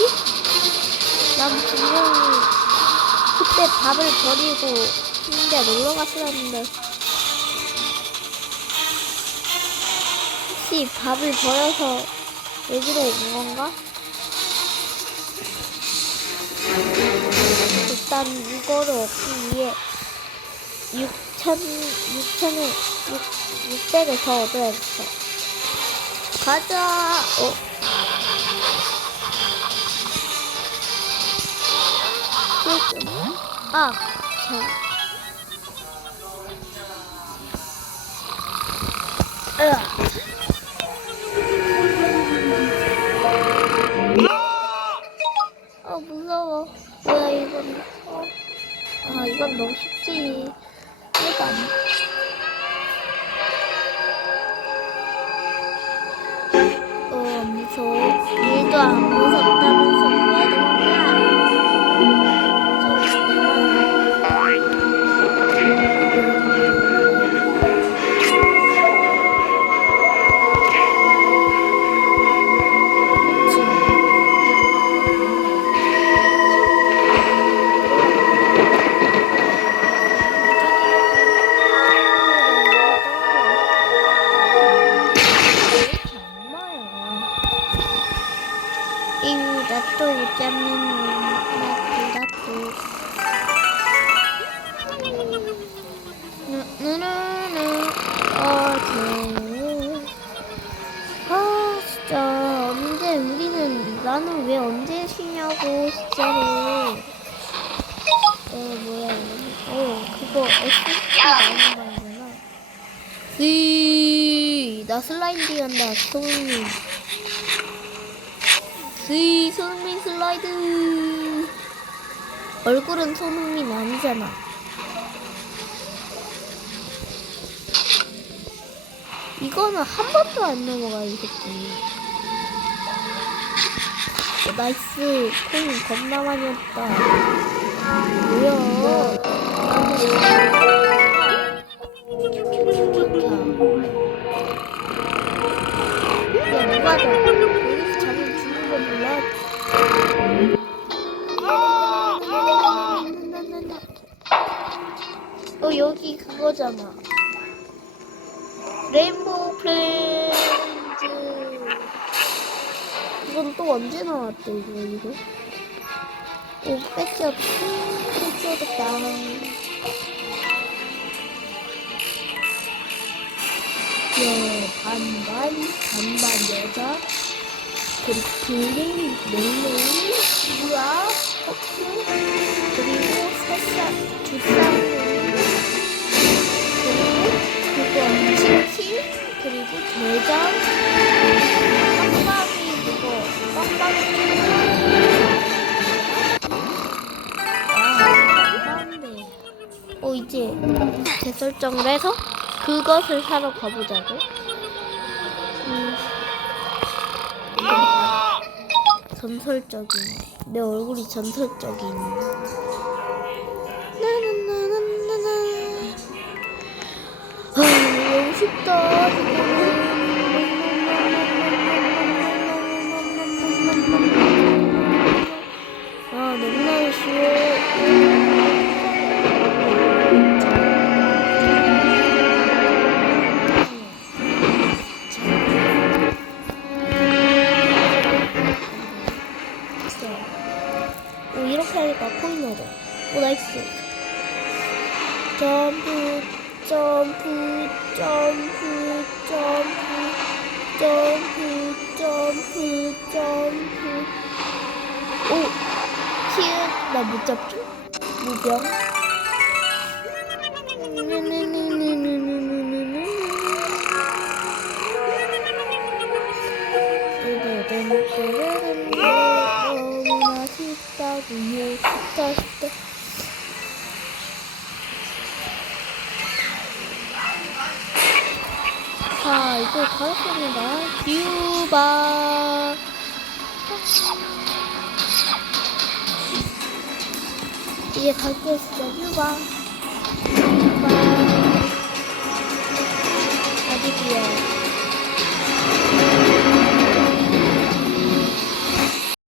뭐지? 난 분명히 그때 밥을 버리고 혼자 놀러 갔었는데 혹시 밥을 버려서 여기로 온 건가? 일단 이거를 얻기 위해 6천, 6천을, 6, 600을 더 얻어야겠어. 가자! 어? 아, 자. 으아. 아 무서워. 뭐야 이건? 어. 아 이건 너무 쉽지. 일단. 어 무서워. 일도 안 무섭다면서 어제 아 나는 왜 언제 쉬냐고 진짜로. 어 뭐야 어 그거 SC 나오는 거구나 으나 슬라이드 한다 손님 스이 손흥민 슬라이드. 얼굴은 손흥민 아니잖아. 이거는 한 번도 안 넘어가 이 새끼. 어, 나이스. 코인 겁나 많이 없다. 뭐야 야 어 여기 그거잖아. 레인보우 프렌즈. 이건 또 언제 나왔대 이거 이거? 오 뺏겼 뺏겼다. 예 반반 반반 여자 블링 맹맹이 우라 커플 그리고 새싹 두쌍 그리고 그거 치킨 그리고 대장 빵빵이 그거 빵빵이 아어 이제 재설정을 해서 그것을 사러 가보자고 전설적인 내 얼굴이 전설적인. 나나나나나나. 아 너무 쉽다 오 나이스 점프 점프 점프 점프 점프 점프 점프 오 키읔 나못 잡죠? 무병 너무나 쉽다고요 쉽다 쉽다 자 이제 가겠습니다 뷰바. 이제 갈게 진짜 뷰바